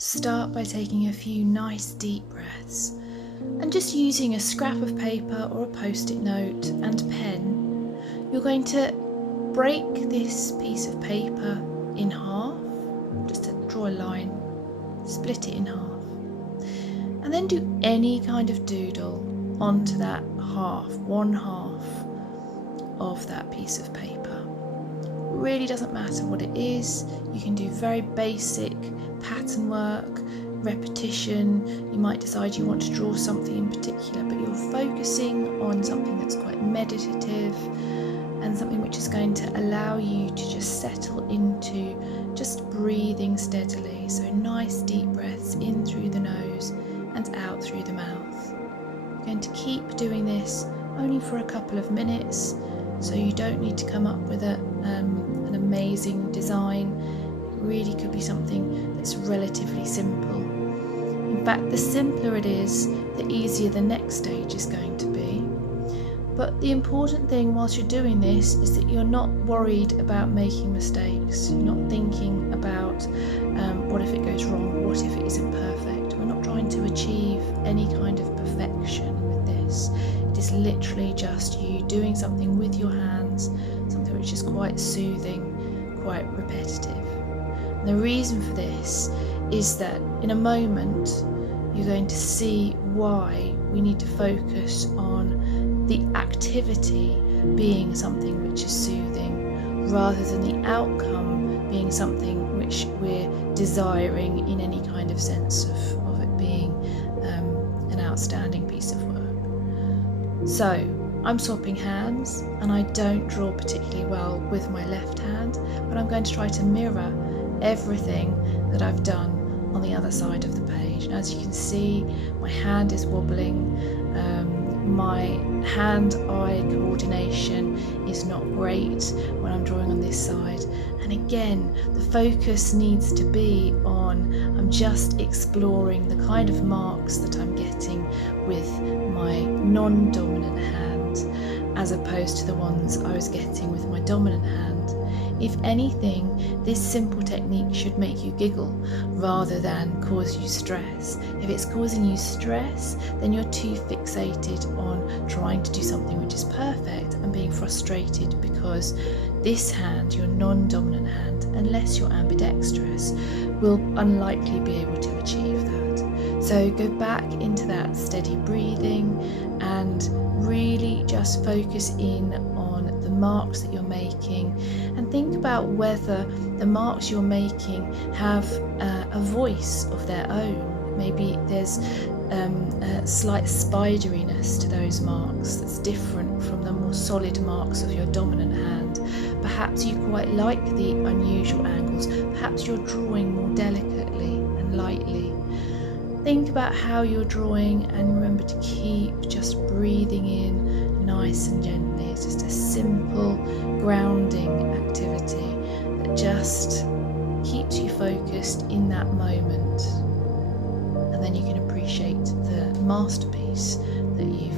Start by taking a few nice deep breaths and just using a scrap of paper or a post-it note and pen, you're going to break this piece of paper in half, just to draw a line, split it in half, and then do any kind of doodle onto that one half of that piece of paper. It really doesn't matter what it is. You can do very basic pattern work, repetition. You might decide you want to draw something in particular, but you're focusing on something that's quite meditative and something which is going to allow you to just settle into just breathing steadily. So nice deep breaths in through the nose and out through the mouth. You're going to keep doing this only for a couple of minutes, so you don't need to come up with an amazing design. It really could be something that's relatively simple. In fact, the simpler it is, the easier the next stage is going to be. But the important thing whilst you're doing this is that you're not worried about making mistakes. You're not thinking about what if it goes wrong, what if it isn't perfect. We're not trying to achieve any kind of perfection with this. It is literally just you doing something with your hands, something which is quite soothing, quite repetitive. And the reason for this is that in a moment you're going to see why we need to focus on the activity being something which is soothing rather than the outcome being something which we're desiring in any kind of sense of it being an outstanding piece of work. So I'm swapping hands and I don't draw particularly well with my left hand, but I'm going to try to mirror everything that I've done on the other side of the page. And as you can see, my hand is wobbling, my hand-eye coordination is not great when I'm drawing on this side. And again, the focus needs to be on, I'm just exploring the kind of marks that I'm getting with my non-dominant hand as opposed to the ones I was getting with my dominant hand. If anything, this simple technique should make you giggle rather than cause you stress. If it's causing you stress, then you're too fixated on trying to do something which is perfect and being frustrated because this hand, your non-dominant hand, unless you're ambidextrous, will unlikely be able to achieve that. So go back into that steady breathing and really just focus in on the marks that you're making and think about whether the marks you're making have a voice of their own. Maybe there's a slight spideriness to those marks that's different from the more solid marks of your dominant hand. Perhaps you quite like the unusual angles. Perhaps you're drawing more delicately and lightly. Think about how you're drawing and remember to keep just breathing in nice and gently. It's just a simple grounding activity that just keeps you focused in that moment. And then you can appreciate the masterpiece that you've